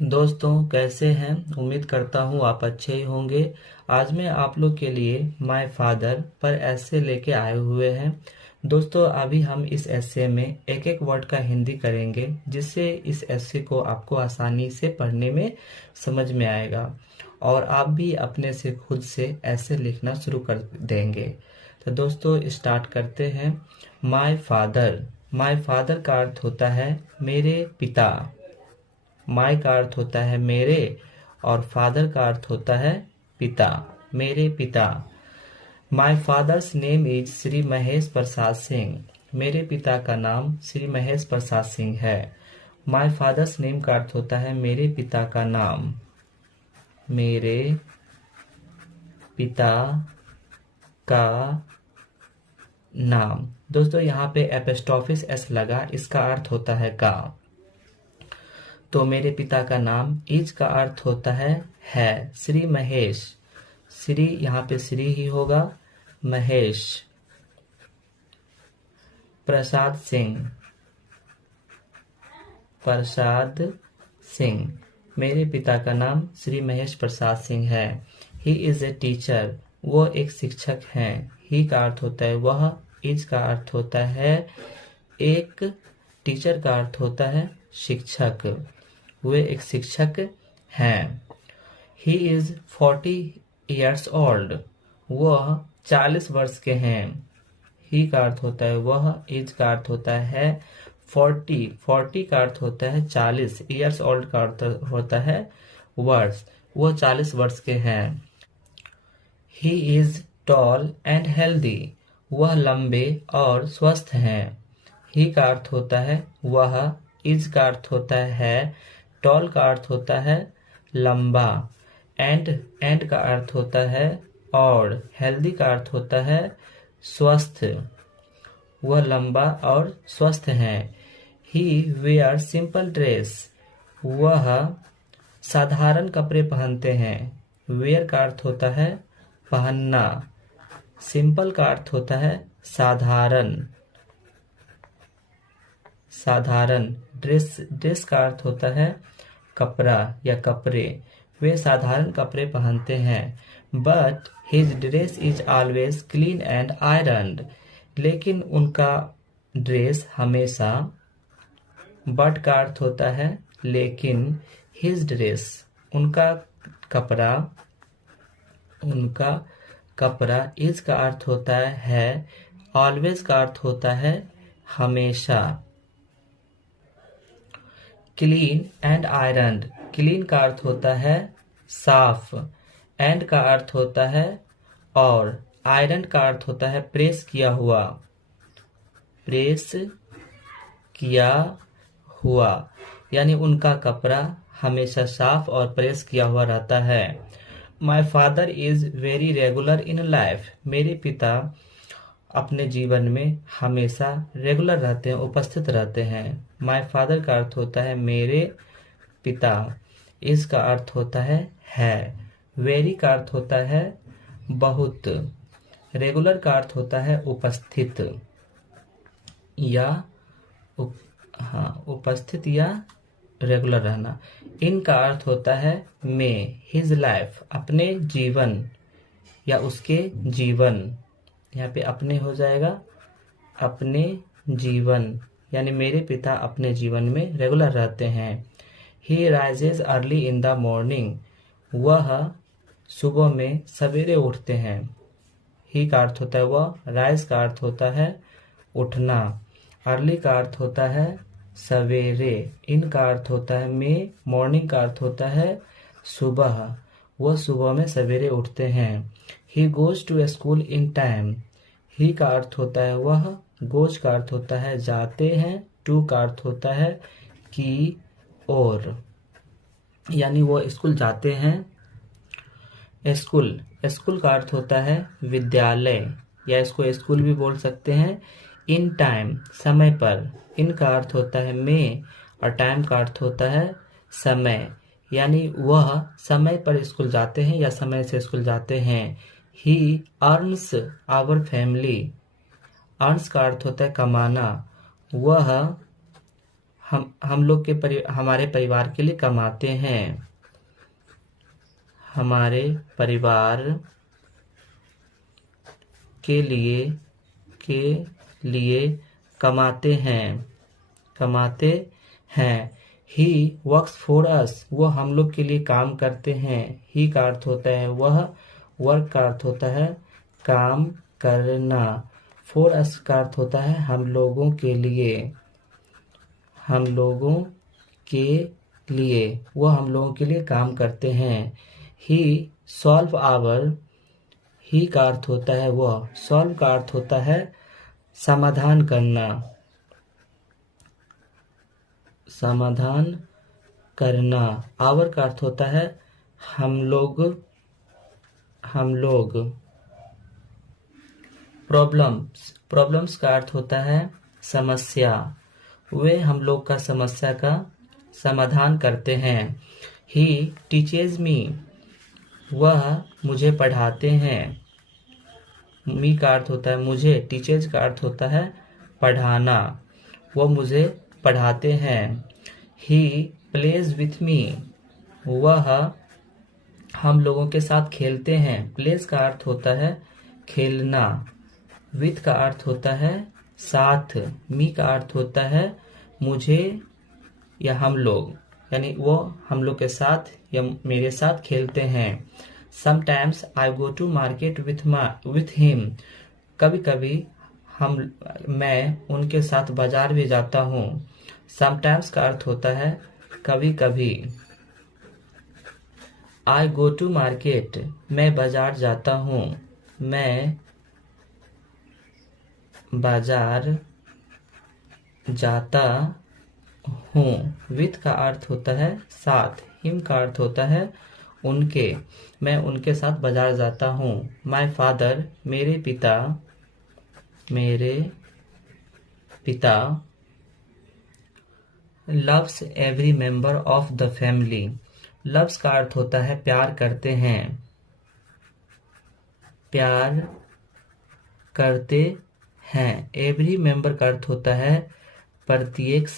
दोस्तों कैसे हैं। उम्मीद करता हूँ आप अच्छे ही होंगे। आज मैं आप लोग के लिए माय फादर पर ऐसे लेके आए हुए हैं। दोस्तों अभी हम इस ऐसे में एक एक वर्ड का हिंदी करेंगे, जिससे इस ऐसे को आपको आसानी से पढ़ने में समझ में आएगा और आप भी अपने से खुद से ऐसे लिखना शुरू कर देंगे। तो दोस्तों स्टार्ट करते हैं। My father. माय फादर का अर्थ होता है मेरे पिता। माय का अर्थ होता है मेरे और फादर का अर्थ होता है पिता, मेरे पिता। My father's name is Shri Mahesh Prasad Singh. मेरे पिता का नाम श्री महेश प्रसाद सिंह है। माय फादर्स नेम का अर्थ होता है मेरे पिता का नाम, मेरे पिता का नाम। दोस्तों यहाँ पे एपोस्ट्रोफिस एस लगा, इसका अर्थ होता है का। तो मेरे पिता का नाम इज का अर्थ होता है श्री महेश। श्री यहाँ पे श्री ही होगा, महेश प्रसाद सिंह। प्रसाद सिंह। मेरे पिता का नाम श्री महेश प्रसाद सिंह है। He is a teacher. वो एक शिक्षक हैं। ही का अर्थ होता है वह। इज का अर्थ होता है एक। टीचर का अर्थ होता है शिक्षक। वे एक शिक्षक हैं। He is 40 years old। वह 40 वर्ष के हैं। ही का अर्थ होता है वह। इज का अर्थ होता है 40। 40 का अर्थ होता है 40। ईयर्स ओल्ड का अर्थ होता है वर्ष। वह 40 वर्ष के हैं। He is tall and healthy. वह लंबे और स्वस्थ हैं। ही का अर्थ होता है वह। इज का अर्थ होता है टॉल का अर्थ होता है लंबा। एंड का अर्थ होता है और। हेल्दी का अर्थ होता है स्वस्थ। वह लंबा और स्वस्थ हैं। ही वेयर सिंपल ड्रेस। वह साधारण कपड़े पहनते हैं। वेयर का अर्थ होता है पहनना। सिंपल का अर्थ होता है साधारण। साधारण। ड्रेस का अर्थ होता है कपड़ा या कपड़े। वे साधारण कपड़े पहनते हैं। But his dress is always clean and ironed. लेकिन उनका ड्रेस हमेशा। बट का अर्थ होता है लेकिन। हिज ड्रेस उनका कपड़ा। इज का अर्थ होता है ऑलवेज का अर्थ होता है हमेशा। Clean and ironed. क्लीन का अर्थ होता है साफ। एंड का अर्थ होता है और। आयरन का अर्थ होता है प्रेस किया हुआ। प्रेस किया हुआ यानी उनका कपड़ा हमेशा साफ और प्रेस किया हुआ रहता है। My father is very regular in life. मेरे पिता अपने जीवन में हमेशा रेगुलर रहते हैं, उपस्थित रहते हैं। माय फादर का अर्थ होता है मेरे पिता। इज का अर्थ होता है। वेरी का अर्थ होता है बहुत। रेगुलर का अर्थ होता है उपस्थित या उपस्थित या रेगुलर रहना। इन का अर्थ होता है में। हिज लाइफ अपने जीवन या उसके जीवन। यहाँ पे अपने हो जाएगा अपने जीवन यानी मेरे पिता अपने जीवन में रेगुलर रहते हैं। He rises early in the morning. वह सुबह में सवेरे उठते हैं। ही का अर्थ होता है वह। राइज का अर्थ होता है उठना। अर्ली का अर्थ होता है सवेरे। इन का अर्थ होता है में। मॉर्निंग का अर्थ होता है सुबह। वह सुबह में सवेरे उठते हैं। He goes to school in time. He का अर्थ होता है वह। गोज का अर्थ होता है जाते हैं। टू का अर्थ होता है की ओर यानी वो स्कूल जाते हैं। स्कूल का अर्थ होता है विद्यालय या इसको स्कूल भी बोल सकते हैं। इन टाइम समय पर। इन का अर्थ होता है में और टाइम का अर्थ होता है समय यानी वह समय पर स्कूल जाते हैं या समय से स्कूल जाते हैं। He earns our family. Earns का अर्थ होता है कमाना। वह हम लोग के हमारे परिवार के लिए कमाते हैं। हमारे परिवार के लिए कमाते हैं। ही वर्क्स फॉर अस, वो हम लोग के लिए काम करते हैं। ही का अर्थ होता है वह, वर्क का अर्थ होता है काम करना, फॉर अस का अर्थ होता है हम लोगों के लिए। वो हम लोगों के लिए काम करते हैं। ही सॉल्व आवर, ही का अर्थ होता है वह, सॉल्व का अर्थ होता है समाधान करना, आवर का अर्थ होता है हम लोग। प्रॉब्लम्स का अर्थ होता है समस्या, वे हम लोग का समस्या का समाधान करते हैं। ही टीचेज मी, वह मुझे पढ़ाते हैं। मी का अर्थ होता है मुझे, टीचेज का अर्थ होता है पढ़ाना, वो मुझे पढ़ाते हैं। ही प्लेज विथ मी, वह हम लोगों के साथ खेलते हैं। प्लेज का अर्थ होता है खेलना, विथ का अर्थ होता है साथ, मी का अर्थ होता है मुझे या हम लोग, यानी वो हम लोग के साथ या मेरे साथ खेलते हैं। Sometimes I go to market with him, कभी कभी मैं उनके साथ बाजार भी जाता हूँ। समटाइम्स का अर्थ होता है कभी कभी। आई गो टू मार्केट, मैं बाजार जाता हूँ। मैं बाजार जाता हूँ। विथ का अर्थ होता है साथ, हिम का अर्थ होता है उनके, मैं उनके साथ बाजार जाता हूँ। माय फादर, मेरे पिता loves every member of the family, loves का अर्थ होता है प्यार करते हैं, प्यार करते हैं। एवरी मेंबर का अर्थ होता है प्रत्येक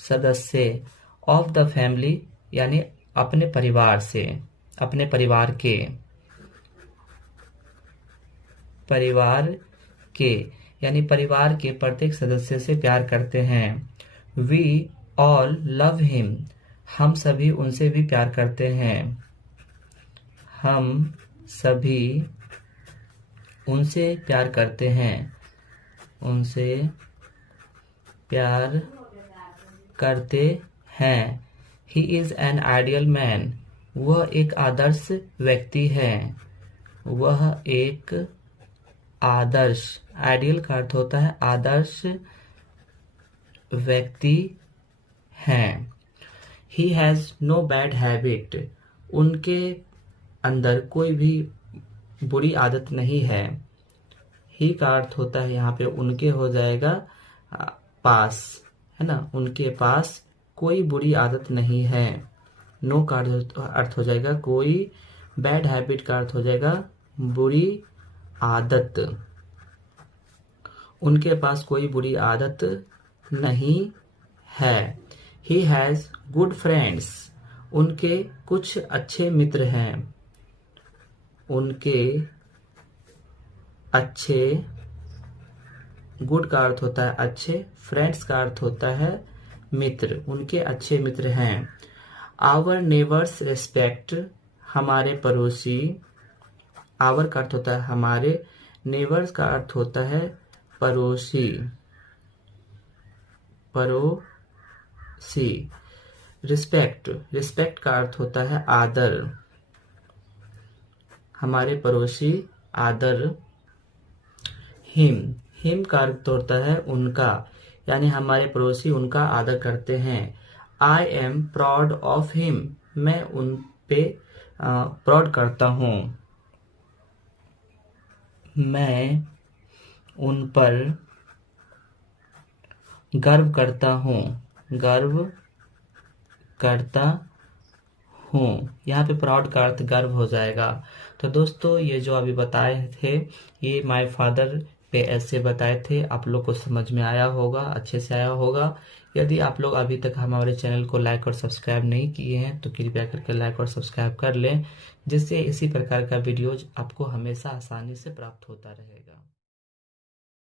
सदस्य ऑफ द फैमिली, यानी अपने परिवार से, अपने परिवार के यानी परिवार के प्रत्येक सदस्य से प्यार करते हैं। वी ऑल लव हिम, हम सभी उनसे भी प्यार करते हैं। हम सभी उनसे प्यार करते हैं, उनसे प्यार करते हैं। He is an ideal man, वह एक आदर्श व्यक्ति है। वह एक आदर्श, आइडियल का अर्थ होता है आदर्श व्यक्ति हैं। He has no bad habit, उनके अंदर कोई भी बुरी आदत नहीं है। ही का अर्थ होता है यहाँ पे उनके हो जाएगा पास, है ना, उनके पास कोई बुरी आदत नहीं है। नो का अर्थ हो जाएगा कोई, बैड हैबिट का अर्थ हो जाएगा बुरी आदत, उनके पास कोई बुरी आदत नहीं है। ही हैज गुड फ्रेंड्स, उनके कुछ अच्छे मित्र हैं। उनके अच्छे, गुड का अर्थ होता है अच्छे, फ्रेंड्स का अर्थ होता है मित्र, उनके अच्छे मित्र हैं। आवर नेबर्स रेस्पेक्ट, हमारे पड़ोसी, आवर का अर्थ होता है हमारे, नेबर्स का अर्थ होता है पड़ोसी, रिस्पेक्ट का अर्थ होता है आदर, हमारे पड़ोसी आदर। हिम का अर्थ होता है उनका, यानी हमारे पड़ोसी उनका आदर करते हैं। I am proud of him, मैं उन पे प्राउड करता हूँ, मैं उन पर गर्व करता हूँ, यहाँ पे प्राउड का अर्थ गर्व हो जाएगा। तो दोस्तों ये जो अभी बताए थे ये माय फादर पे ऐसे बताए थे, आप लोग को समझ में आया होगा, अच्छे से आया होगा। यदि आप लोग अभी तक हमारे चैनल को लाइक और सब्सक्राइब नहीं किए हैं तो कृपया करके लाइक और सब्सक्राइब कर लें, जिससे इसी प्रकार का वीडियोज आपको हमेशा आसानी से प्राप्त होता रहेगा।